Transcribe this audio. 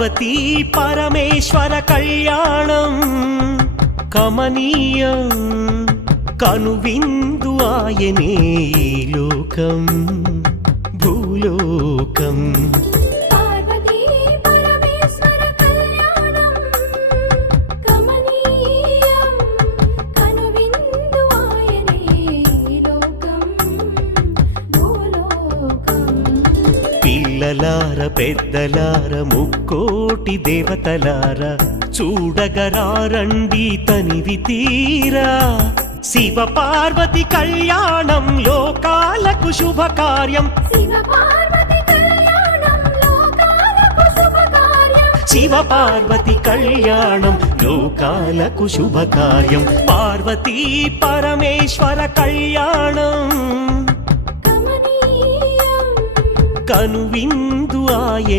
పార్వతీ పరమేశ్వర కళ్యాణం కమనీయం కనువిందు ఆయనే ఈ లోకం భూలోకం పార్వతీ పరమేశ్వర కళ్యాణం కమనీయం కనువిందు ఆయనే ఈ లోకం భూలోకం పిల్లలార పెద్దలార ముక్కోటి దేవతలార చూడగరారండి తనివి తీరా శివ పార్వతి కళ్యాణం లోకాలకు శుభకార్యం శివ పార్వతి కళ్యాణం లోకాలకు శుభకార్యం శివ పార్వతి కళ్యాణం లోకాలకు శుభకార్యం పార్వతీ పరమేశ్వర కళ్యాణం కమనీయం కనువిందు ఆయనే